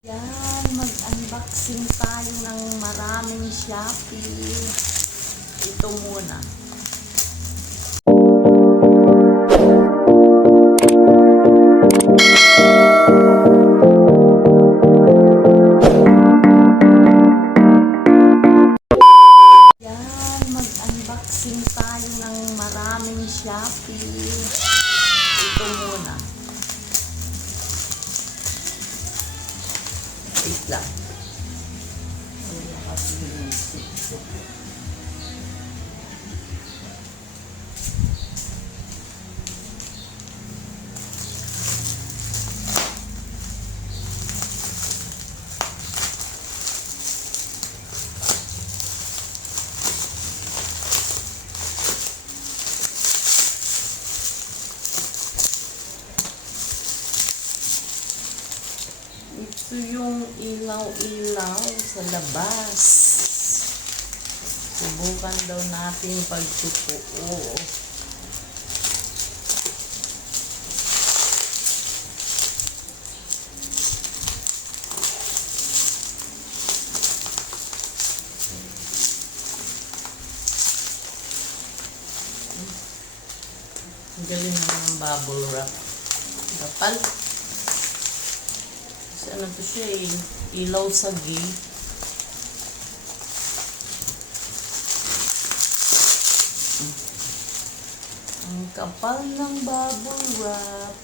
Yan, mag-unboxing tayo ng maraming Shopee. Ito muna. Ito yung ilaw-ilaw sa labas. Subukan daw natin pagtutuo. Ang galing naman ng bubble wrap. Kapal. Kasi ano to siya eh, ilaw sa gay. Ang kapal ng bubble wrap.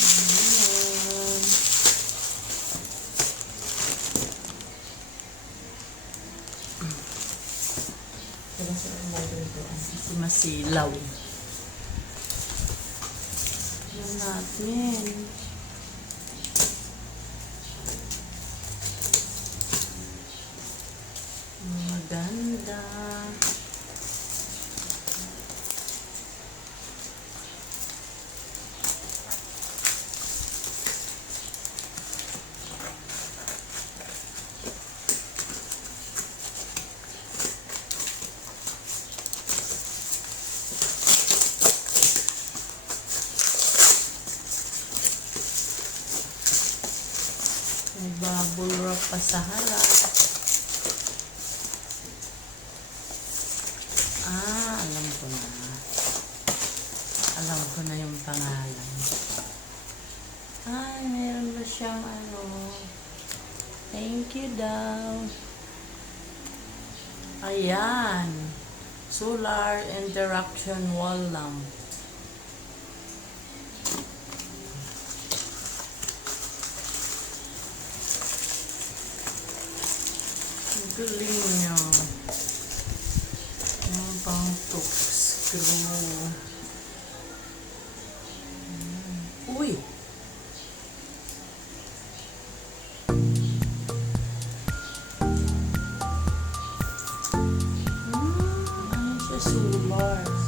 Ayan. Kaya sa model ko, kasi masilaw. Yan natin. Maganda. May bubble wrap pa sa harap. Ah, alam ko na. Alam ko na yung pangalan. Ay, meron ba siyang ano? Thank you daw. Ayan. Solar interaction wall lamp. Galing niya. Yung pang hook screw. Mm. Uy! Hmm, ano siya? Solar.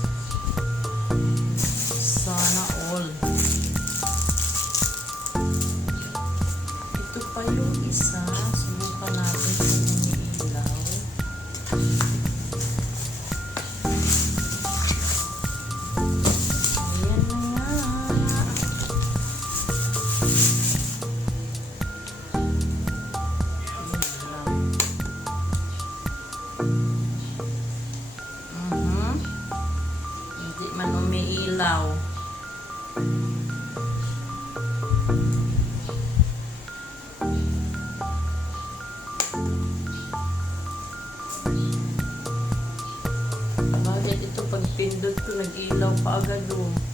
Nag-ilaw pa agad oh.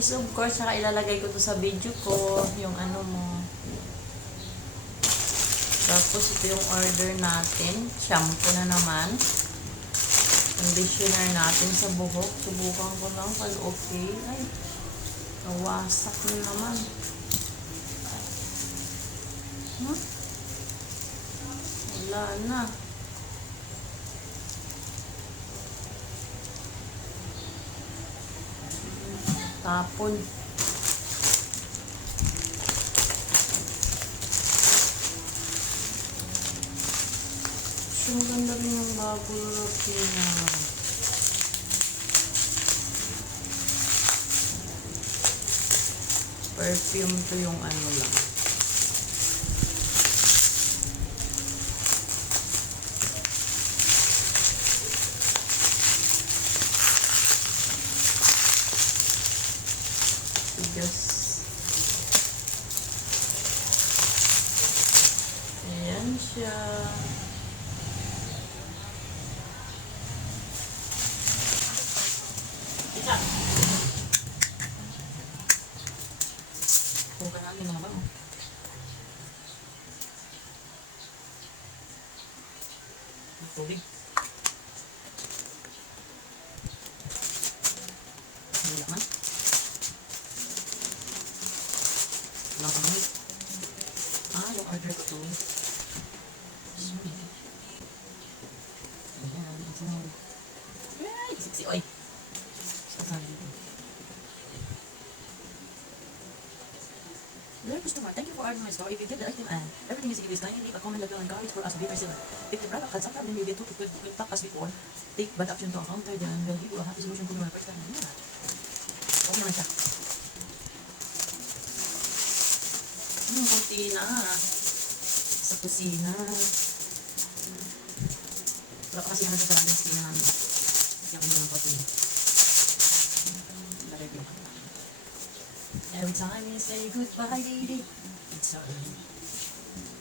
Yes, of course, saka ilalagay ko to sa video ko, yung ano mo. Tapos ito yung order natin. Shampoo na naman. conditioner natin sa buhok. Subukan ko lang pag okay. Ay, nawasak na naman. Huh? Wala na. Tapon. So, maganda rin yung bubble wrap niya. Perfume to yung ano lang. Just Ayan siya. Kung ka namin mga ba? Tubig. Ang laman. Walang kamay. Ah, yung order ko to. Sorry. Ayan, ito na. Ay, siksi, oy. Sasabi ko. Dear thank you for ordering my store. If the item everything is given, kindly leave a comment below and comment for us to be reseller. If the product had some problem, you get to talk as before. Take bad action to a counter, then we'll give you a happy kung yung first. Okay naman siya. Hmm. Sa kusina. Wala pa kasi naman sa sarang kusina namin. Yung mga kusina. Nare-review. Every time you say goodbye, lady, it's alright.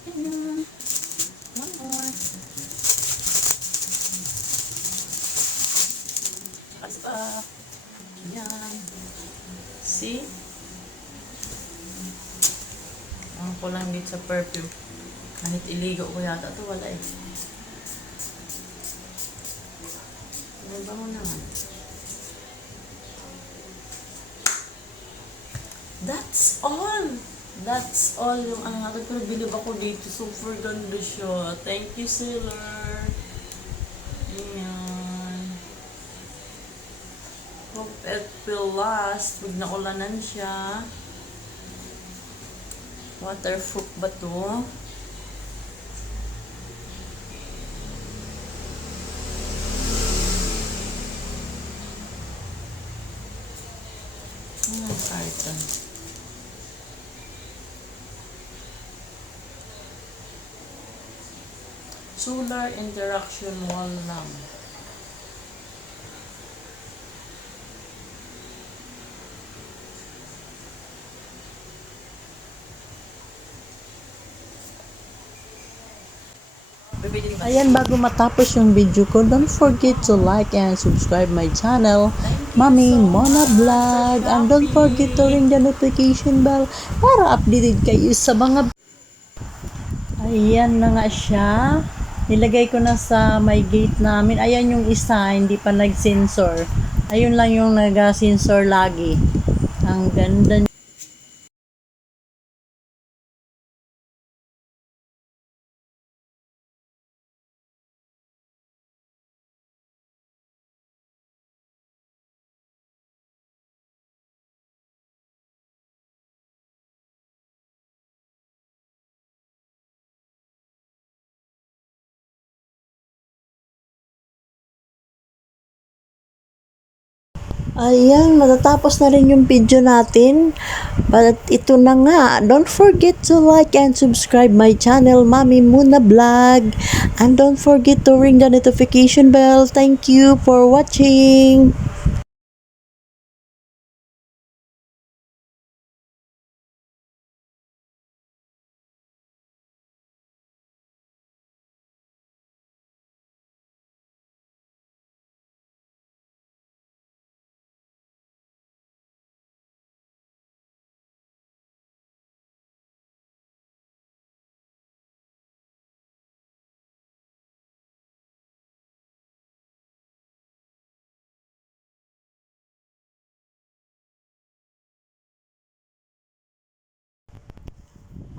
And one more. As pa. Yan. See? Ang ko lang dito sa perfume. Kahit iligo ko yata ito, wala eh. Ano ba mo naman? That's all! That's all yung ano natin. Pero bilib ako dito. Super ganda siya. Thank you, seller. Ayan. Hope it will last. Pag naulanan siya. Waterproof ba to? Ano ang carton? Solar interaction wall lamp. Ayan, bago matapos yung video ko, don't forget to like and subscribe my channel, Mami Mona Vlog. And don't forget to ring the notification bell para updated kayo sa mga... Ayan na nga siya. Nilagay ko na sa may gate namin. Ayan yung isa, hindi pa nag-sensor. Ayun lang yung nag-sensor lagi. Ang ganda Ayan, matatapos na rin yung video natin. But ito na nga, don't forget to like and subscribe my channel, Mami Muna Vlog. And don't forget to ring the notification bell. Thank you for watching.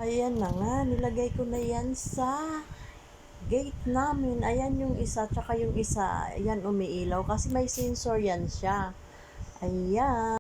Ayan na nga, nilagay ko na yan sa gate namin. Ayan yung isa, tsaka yung isa, ayan umiilaw kasi may sensor yan siya. Ayan.